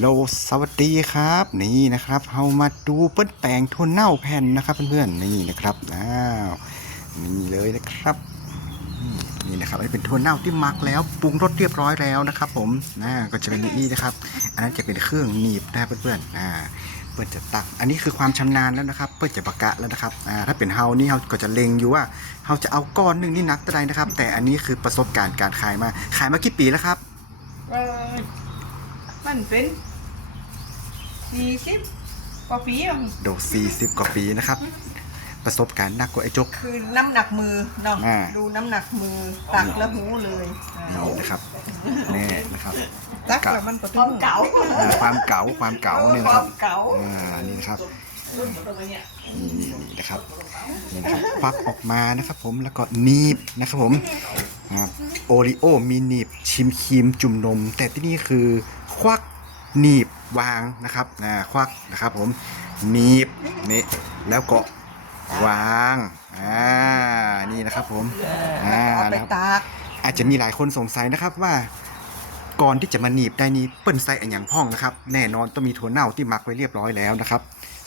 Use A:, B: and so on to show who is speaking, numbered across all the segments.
A: โลสวัสดีครับนี่นะครับเฮามาดูเปิ้นแปลงทั่วเน่าแผ่นนะครับเพื่อนๆนี่นะครับอ้าวนี่เลยนะครับนี่นะครับอันนี้เป็นทั่วเน่าที่หมักแล้วปรุงรสเรียบร้อยแล้วนะครับ ผมนะก็จะเป็นอย่างนี้นะครับ อันนั้นจะเป็นเครื่องหนีบนะครับเพื่อนๆอ่าเพื่อนจะตัก อันนี้คือความชำนาญแล้วนะครับ เพื่อนจะประกะแล้วนะครับอ่าถ้าเป็นเฮานี่เฮาก็จะเล็งอยู่ว่าเฮาจะเอาก้อนหนึ่งนี่นักเท่าไรนะครับ แต่อันนี้คือประสบการณ์การขายมาขายมากี่ปีแล้วครับ
B: มันเป็นสี่สิบกว่าปีอะ
A: โด40 กว่าปีนะครับ ประสบการณ์หนักกว่าไอ้จก
B: คือน้ำหนักมือเนาะ
A: อ่า
B: ดูน้ำหนักมือตักแล้วหูเลย
A: นี่นะครับแน่นะครับ
B: ตักแล้วมันก็ต้องเก่า
A: อ่าความเก๋าความเก๋าเนี่ย
B: ค
A: นะควารับ
B: มเก่า
A: อ่านี่นะครับนี่นี่นี่นะครับนี่นะครับควักออกมานะครับผมแล้วก็หนีบนะครับผมโอริโอมีหนีบชิมครีมจุ่มนม แต่ที่นี่คือ ควักหนีบวางนะครับอ่าควักนะครับผมหนีบนี่แล้วก็วางอ่านี่นะครับผมอ่า
B: เอาไป
A: นะครับ
B: ตาก
A: อาจจะมีหลายคนสงสัยนะครับว่าก่อนที่จะมาหนีบได้นี้เปิ้นใส่อันหยังพ่องนะครับ แน่นอนต้องมีถั่วเน่าที่หมักไว้เรียบร้อยแล้วนะครับ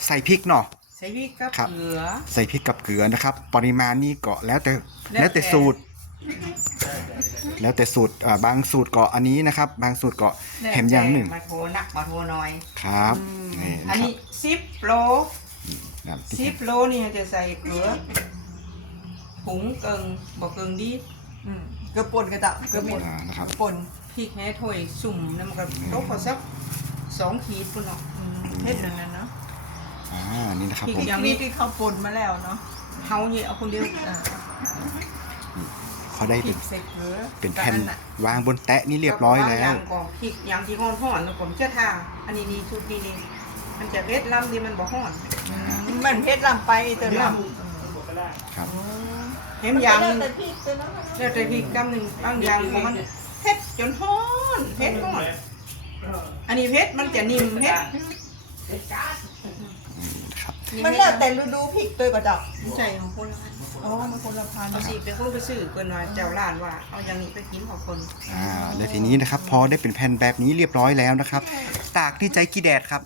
A: ใส่พริกเนาะ
B: ใส่พริกกับ
A: ครับ
B: เกลือ
A: ใส่พริกกับเกลือนะครับ ปริมาณนี้ก็แล้วแต่
B: แล้
A: แล้ว
B: วแต่
A: แต่สูตร แล้วแต่สูตรอ่าบางสูตรก็อันนี้นะครับ บางสูตรก็แถมอย่างหนึ่ง
B: มาโทหนักมาโทน้อย
A: ครับนี่
B: อั
A: นะ
B: น
A: ครั
B: นี้
A: บ
B: สิบโล
A: น้ำที่
B: สิบโลนี่จะใส่เกลือผงเกิงบอกเกิงดีอืมเกลือป่นกระตะเกลือป่น
A: อ่านะครับ
B: ป่นพริกแห้ถ้วยสุ่มแล้วมันก็ตกพอสักสองขีดปุ่นเนาะอืมเฮ็ดนั่นน่ะเนาะ
A: อ่านี่นะครับ
B: พริก
A: ผม
B: อย่างนี้ที่เขาป่นมาแล้วเนาะเฮาเนี่ยเอาคนเดียวอ่า
A: เขาได้
B: พริ
A: เป็น
B: กใส่เกลือ
A: เป็นแผ่น
B: กับอัะ
A: วางบนแตะนี่เรียบร้อยแล้วา
B: งก็พริกอย่างที่ห้อนห่อนๆแล้วผมจะทาอันนี้นี่ชุดนี้นี่มันจะเผ็ดลำดีมันบ่ห่อน
C: มันเพชรลำไปเติมล
A: ครับ
B: เห็นอย่างำ
C: แต่พี่เติมน้ำ
B: แล้วแต่พริกกำหนึ่งบางอย่างของมันเผ็ดจนฮ้อนเผ็ดฮ้อนอันนี้เผ็ดมันจะนิ่มเผ็ด
A: อืมนะครับ
C: มันแล้วแต่ฤดูพริกตัวก็ดอก
B: ใส่ของคนละพัน
C: อ๋อมันคนละพัน
B: เอาสิเป็นคนไปซื้อเกินว่าเจ้าร้านว่าเอาอย่างนี้ไปกินของคน
A: อ่าแล้วทีนี้นะครับพอได้เป็นแผ่นแบบนี้เรียบร้อยแล้วนะครับ ตากที่ใจกี่แดดครับ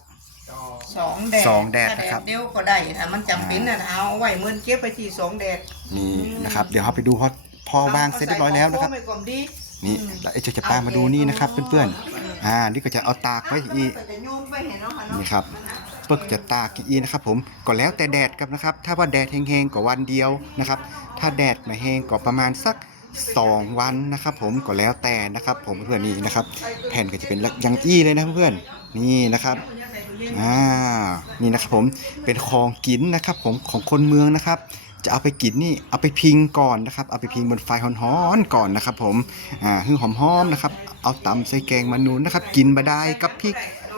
B: สองแดด
A: สองแดด
B: ถ้า
A: นะครับ
B: เดียวก็ได้ถ้ามันจำเป็นนะเอาไว้เมื่อเก็บไปที่สองแดด
A: นี่นะครับเดี๋ยวเราไปดูพอพอวางเสร็จเรียบร้อยแล้วนะครับ
B: เอาใส่ของโฟมไปก่อนดี
A: นี่แล้วไอ้เจ้าจะตามมาดูนี่นะครับเพื่อนๆอ่านี่ก็จะเอาตากไว้อีก
C: แต่จะโยมไปเห็นเนาะค่ะเนาะ
A: นี่ครับ เปิกจะตากอีนะครับผมก็แล้วแต่แดดครับนะครับ ถ้าว่าแดดแห้งๆก็วันเดียวนะครับ ถ้าแดดไม่แห้งก็ประมาณสัก 2 วันนะครับผมก็แล้วแต่นะครับ ผมเพื่อนๆนี่นะครับแผ่นก็จะเป็นยังอี้เลยนะเพื่อนนี่นะครับอ่านี่นะครับผมเป็นของกินนะครับผมของคนเมืองนะครับจะเอาไปกินนี่เอาไปพิงก่อนนะครับ เอาไปพิงบนไฟฮ้อนๆก่อนนะครับ ผมอ่าหือหอมๆนะครับ เอาตำใส่แกงมานูนนะครับ กินบะได้กับพริก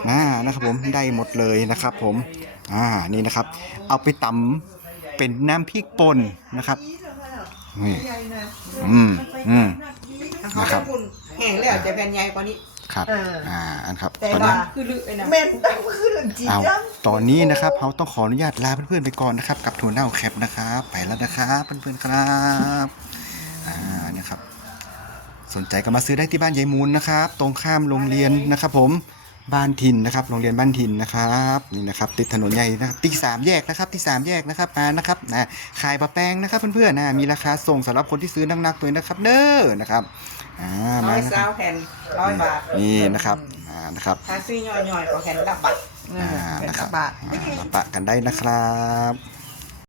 A: อ่านะครับผมได้หมดเลยนะครับผมอ่านี่นะครับ เอาไปตำเป็นน้ำพริกป่นนะครับนี่อืมอืม
B: เขา
A: นะครับ
B: จะปุ่นแห้งแล้วจะแผ่นใหญ่กว่านี้
A: ครับอ่าอันครับ
C: แต่
A: ตอน
C: ว่า
A: นี้
B: คือลึกเลยนะ
C: แม่นตั้งคือเรื่องจริง
A: เอา
C: จัง
A: ตอนนี้นะครับเขาต้องขออนุญาตลาเพื่อนๆไปก่อนนะครับ กับถั่วเน่าแคปนะครับ ไปแล้วนะครับเพื่อนๆครับอ่าเนี่ยครับ สนใจก็มาซื้อได้ที่บ้านยายมูลนะครับ ตรงข้ามโรงเรียนนะครับผม บ้านทินนะครับ โรงเรียนบ้านทินนะครับนี่นะครับติดถนนใหญ่นะครับที่สามแยกนะครับที่สามแยกนะครับมานะครับนะขายปลาแป้งนะครับเพื่อนๆนะมีราคาส่งสำหรับคนที่ซื้อนักๆตัวนะครับเน้อนะครับอ่า
B: ร้
A: มา
B: อย
A: นะค
B: สา
A: รั
B: ว
A: บ
B: แผ่นร้อยบาท
A: นี่นะครับอ่านะครับ
B: ถ้าซื้อย่อยๆก็แผ่นละบาท
A: อ่า
C: เป็น
A: นะค
C: ก
A: รั
C: ระ
A: บบะอ่ามาปะกันได้นะครับ